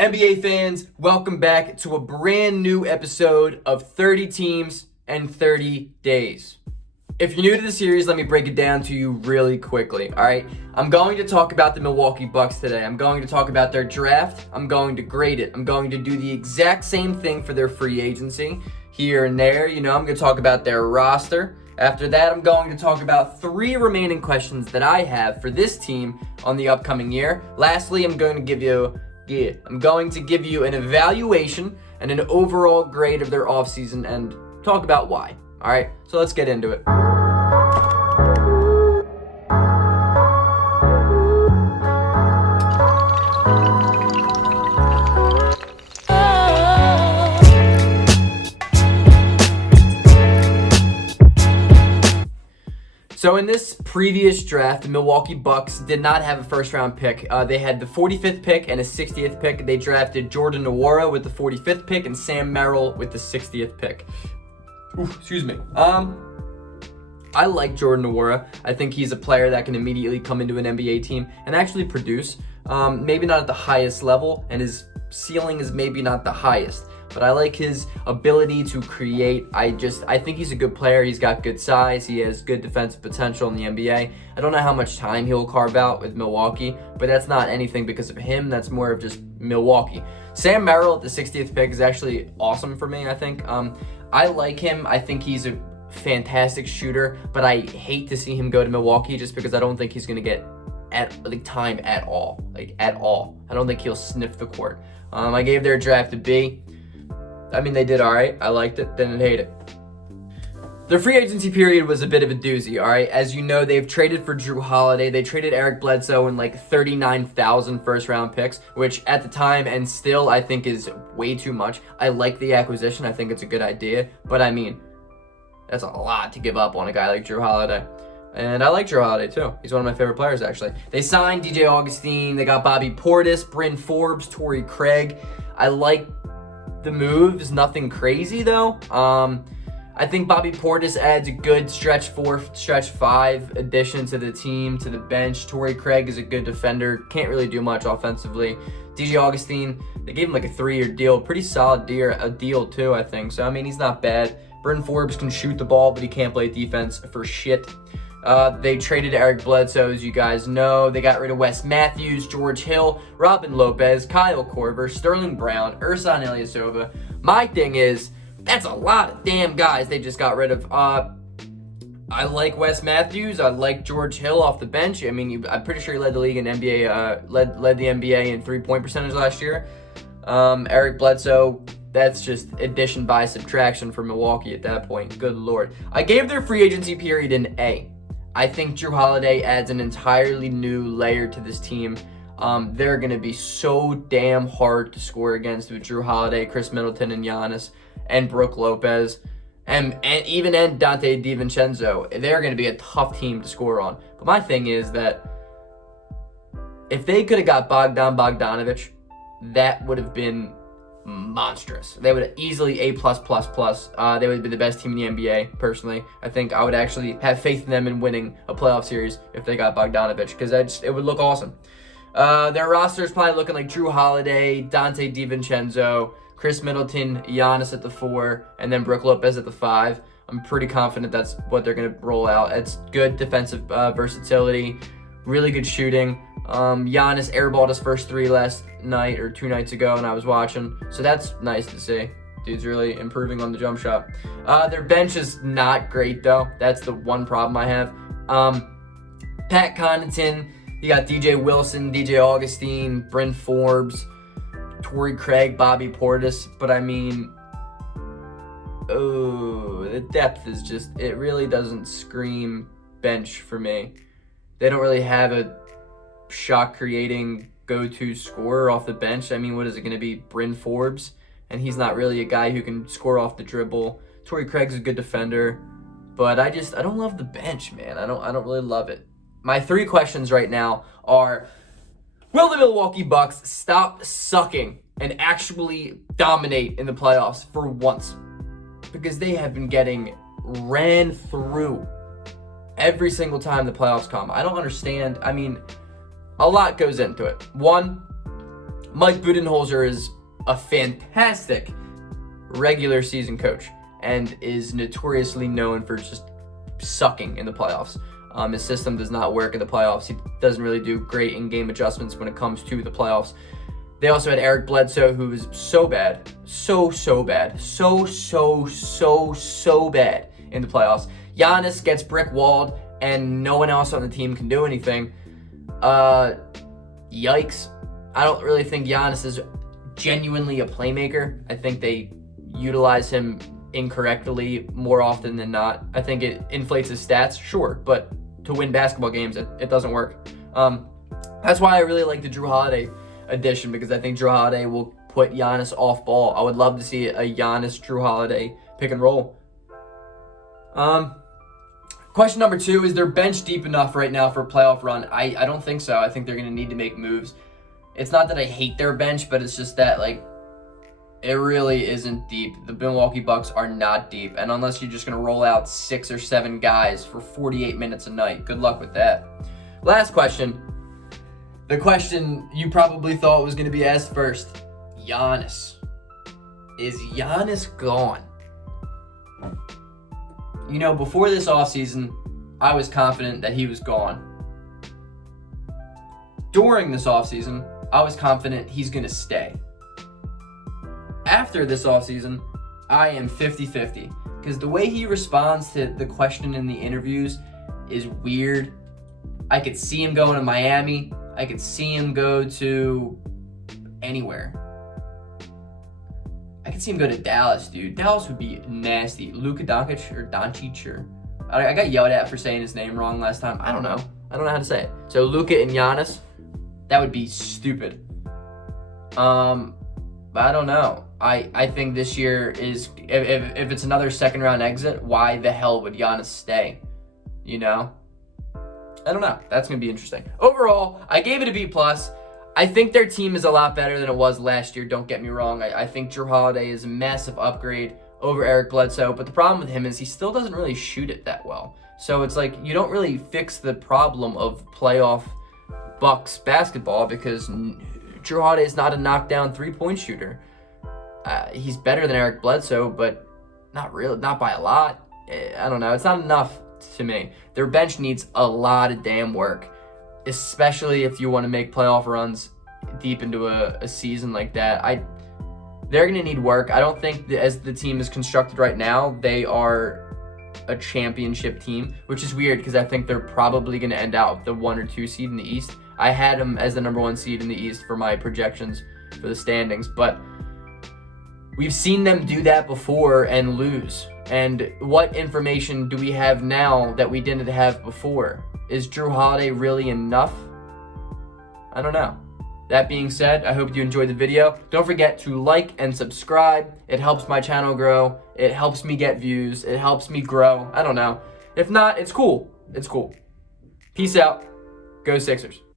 NBA fans, welcome back to a brand new episode of 30 Teams and 30 Days. If you're new to the series, let me break it down to you really quickly, all right? I'm going to talk about the Milwaukee Bucks today. I'm going to talk about their draft. I'm going to grade it. I'm going to do the exact same thing for their free agency here and there. I'm going to talk about their roster. After that, I'm going to talk about 3 remaining questions that I have for this team on the upcoming year. Lastly, I'm going to give you an evaluation and an overall grade of their offseason and talk about why. All right, so let's get into it. So in this previous draft, the Milwaukee Bucks did not have a first-round pick. They had the 45th pick and a 60th pick. They drafted Jordan Nwora with the 45th pick and Sam Merrill with the 60th pick. Excuse me. I like Jordan Nwora. I think he's a player that can immediately come into an NBA team and actually produce. Maybe not at the highest level, and his ceiling is maybe not the highest. But I like his ability to create. I think he's a good player. He's got good size. He has good defensive potential in the NBA. I don't know how much time he'll carve out with Milwaukee, but that's not anything because of him. That's more of just Milwaukee. Sam Merrill at the 60th pick is actually awesome for me, I think. I like him. I think he's a fantastic shooter, but I hate to see him go to Milwaukee just because I don't think he's going to get time at all. At all. I don't think he'll sniff the court. I gave their draft a B. I mean, they did all right. I liked it, didn't hate it. Their free agency period was a bit of a doozy, all right? As you know, they've traded for Jrue Holiday. They traded Eric Bledsoe and 39,000 first-round picks, which at the time and still I think is way too much. I like the acquisition. I think it's a good idea. But, I mean, that's a lot to give up on a guy like Jrue Holiday. And I like Jrue Holiday, too. He's one of my favorite players, actually. They signed DJ Augustine. They got Bobby Portis, Bryn Forbes, Torrey Craig. I like the moves, nothing crazy though. I think Bobby Portis adds a good stretch 4, stretch 5 addition to the team, to the bench. Torrey Craig is a good defender, can't really do much offensively. DJ Augustine, they gave him a 3-year deal, pretty solid deal too, I think. So I mean, he's not bad. Bryn Forbes can shoot the ball, but he can't play defense for shit. They traded Eric Bledsoe, as you guys know. They got rid of Wes Matthews, George Hill, Robin Lopez, Kyle Korver, Sterling Brown, Ersan Ilyasova. My thing is, that's a lot of damn guys they just got rid of. I like Wes Matthews. I like George Hill off the bench. I mean, I'm pretty sure he led the league in NBA, led the NBA in 3-point percentage last year. Eric Bledsoe, that's just addition by subtraction for Milwaukee at that point. Good Lord. I gave their free agency period an A. I think Jrue Holiday adds an entirely new layer to this team. They're going to be so damn hard to score against with Jrue Holiday, Chris Middleton, and Giannis, and Brook Lopez, and even Dante DiVincenzo. They're going to be a tough team to score on. But my thing is that if they could have got Bogdanovich, that would have been monstrous. They would easily A+++. They would be the best team in the NBA, personally. I think I would actually have faith in them in winning a playoff series if they got Bogdanovich, because it would look awesome. Their roster is probably looking like Jrue Holiday, Dante DiVincenzo, Chris Middleton, Giannis at the 4, and then Brook Lopez at the 5. I'm pretty confident that's what they're going to roll out. It's good defensive versatility, really good shooting. Giannis airballed his first 3 last night or 2 nights ago, and I was watching, so that's nice to see. Dude's really improving on the jump shot. Their bench is not great though. That's the one problem I have. Pat Connaughton, you got DJ Wilson, DJ Augustine, Bryn Forbes, Torrey Craig, Bobby Portis, but I mean, the depth is just, it really doesn't scream bench for me. They don't really have a shot creating go-to scorer off the bench. I mean, what is it going to be? Bryn Forbes, and he's not really a guy who can score off the dribble. Torrey Craig's a good defender, but I don't love the bench, man. I don't really love it. My 3 questions right now are: will the Milwaukee Bucks stop sucking and actually dominate in the playoffs for once? Because they have been getting ran through every single time the playoffs come. I don't understand. I mean, a lot goes into it. One, Mike Budenholzer is a fantastic regular season coach and is notoriously known for just sucking in the playoffs. His system does not work in the playoffs. He doesn't really do great in-game adjustments when it comes to the playoffs. They also had Eric Bledsoe, who was so bad, so bad, so bad in the playoffs. Giannis gets brick-walled, and no one else on the team can do anything. Yikes. I don't really think Giannis is genuinely a playmaker. I think they utilize him incorrectly more often than not. I think it inflates his stats, sure, but to win basketball games, it doesn't work. That's why I really like the Jrue Holiday addition, because I think Jrue Holiday will put Giannis off ball. I would love to see a Giannis-Jrue Holiday pick and roll. Question number 2, is their bench deep enough right now for a playoff run? I don't think so. I think they're going to need to make moves. It's not that I hate their bench, but it's just that, like, it really isn't deep. The Milwaukee Bucks are not deep. And unless you're just going to roll out 6 or 7 guys for 48 minutes a night, good luck with that. Last question. The question you probably thought was going to be asked first. Giannis. Is Giannis gone? You know, before this offseason, I was confident that he was gone. During this offseason, I was confident he's going to stay. After this offseason, I am 50-50. Because the way he responds to the question in the interviews is weird. I could see him going to Miami. I could see him go to anywhere. I could see him go to Dallas, dude. Dallas would be nasty. Luka Doncic or Doncic, or I got yelled at for saying his name wrong last time. I don't know how to say it. So Luka and Giannis, that would be stupid. But I don't know. I think this year is, if it's another second round exit, why the hell would Giannis stay? You know? I don't know. That's going to be interesting. Overall, I gave it a B+. I think their team is a lot better than it was last year. Don't get me wrong. I think Jrue Holiday is a massive upgrade over Eric Bledsoe. But the problem with him is he still doesn't really shoot it that well. So it's like you don't really fix the problem of playoff Bucks basketball because Jrue Holiday is not a knockdown three-point shooter. He's better than Eric Bledsoe, but not by a lot. I don't know. It's not enough to me. Their bench needs a lot of damn work, especially if you want to make playoff runs deep into a season like that. They're going to need work. I don't think that as the team is constructed right now, they are a championship team, which is weird because I think they're probably going to end out the 1 or 2 seed in the East. I had them as the number 1 seed in the East for my projections for the standings, but we've seen them do that before and lose. And what information do we have now that we didn't have before? Is Jrue Holiday really enough? I don't know. That being said, I hope you enjoyed the video. Don't forget to like and subscribe. It helps my channel grow. It helps me get views. It helps me grow. I don't know. If not, it's cool. It's cool. Peace out. Go Sixers.